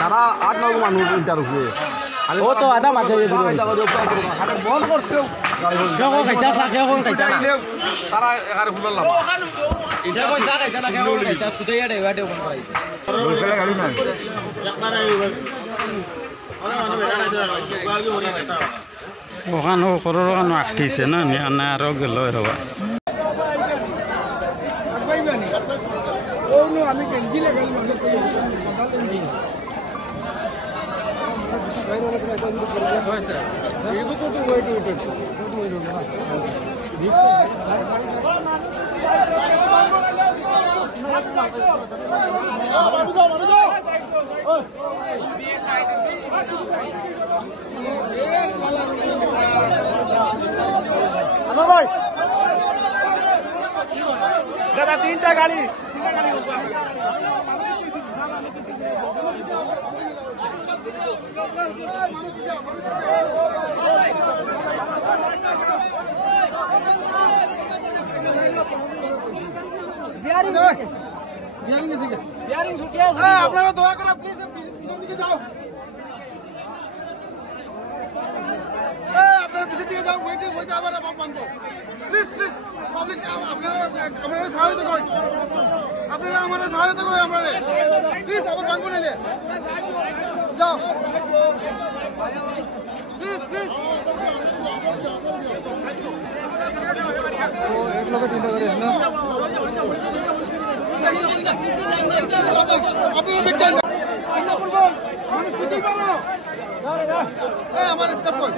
তারা 8-9 মানুষ ইন্টার হুয়ে ও তো আদা মাঝে বন্ধ করছে তারা এখানে ফুলালাম গাড়ি নাই ওখানে করোর ওখানে আটটিছে না না আরো গেল হবা আমি গেঞ্জি লাগাই ভাই দাদা তিনটা গাড়ি আপনারা দয়া করে প্লিজ পিছন দিকে যাও আপনারা পিছন দিকে যাও ওইটা আবার আমার মানবো প্লিজ প্লিজ পাবলিক আপনারা সহায়তা করেন আপনারা আমাদের সহায়তা করেন আপনারা প্লিজ আবার ভাঙবো নিলে যাও প্লিজ প্লিজ এক লোকের চিন্তা করিস না আপনারা দেখছেন মানুষ কি করো আমার স্টাফ কই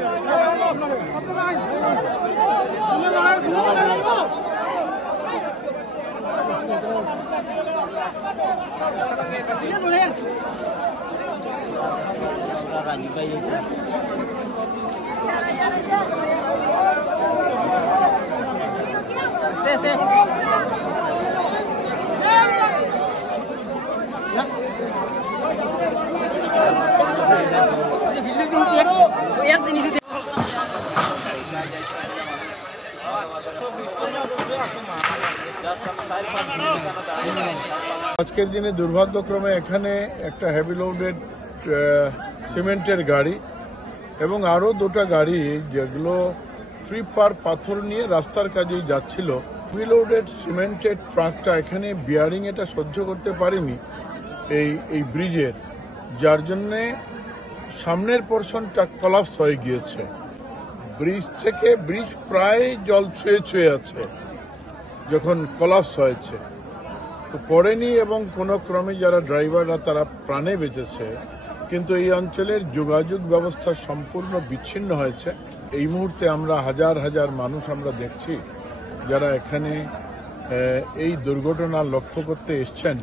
আজকের দিনে দুর্ভাগ্যক্রমে এখানে একটা হেভি লোডেড সিমেন্টের গাড়ি এবং আরও দুটো গাড়ি যেগুলো ট্রিপার পাথর নিয়ে রাস্তার কাজেই যাচ্ছিল হেভি লোডেড সিমেন্টের ট্রাকটা এখানে বিয়ারিং এটা সহ্য করতে পারেনি এই ব্রিজের, যার জন্যে সামনের পোর্শনটা কলাপস হয়ে গিয়েছে। ব্রিজ প্রায় জল ছুঁয়ে আছে যখন কলাপস হয়েছে, তো পড়েনি এবং কোনো ক্রমে যারা ড্রাইভাররা তারা প্রাণে বেঁচেছে, কিন্তু এই অঞ্চলের যোগাযোগ ব্যবস্থা সম্পূর্ণ বিচ্ছিন্ন হয়েছে। এই মুহূর্তে আমরা হাজার হাজার মানুষ আমরা দেখছি যারা এখানে এই দুর্ঘটনা লক্ষ্য করতে এসছেন।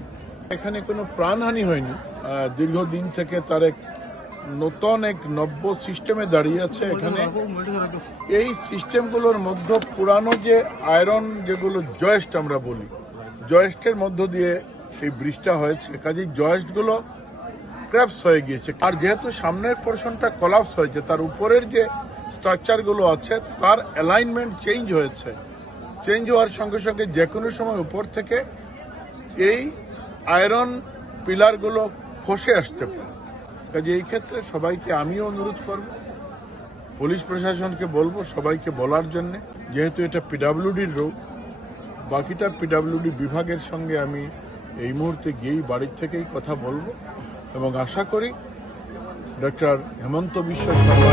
এখানে কোনো প্রাণহানি হয়নি, দীর্ঘদিন থেকে তার এক নতুন এক নব্য সিস্টেমে দাঁড়িয়ে আছে। এখানে এই সিস্টেমগুলোর মধ্যে পুরানো যে আয়রন যেগুলো জয়েস্ট আমরা বলি, জয়েস্টের মধ্য দিয়ে এই ব্রিজটা হয়েছে, কাজেই জয়েস্টগুলো ক্র্যাপস হয়ে গিয়েছে। আর যেহেতু সামনের পোর্শনটা কলাপস হয়েছে, তার উপরের যে স্ট্রাকচারগুলো আছে তার অ্যালাইনমেন্ট চেঞ্জ হয়েছে। চেঞ্জ হওয়ার সঙ্গে সঙ্গে যে কোনো সময় উপর থেকে এই আয়রন পিলারগুলো খসে আসতে পারে। কাজে এই ক্ষেত্রে সবাইকে আমিও অনুরোধ করব, পুলিশ প্রশাসনকে বলবো সবাইকে বলার জন্যে, যেহেতু এটা পিডাব্লিউডির রোড, বাকিটা পিডাব্লিউডি বিভাগের সঙ্গে আমি এই মুহূর্তে গিয়েই বাড়ির থেকেই কথা বলবো এবং আশা করি ডক্টর হেমন্ত বিশ্ব শর্মা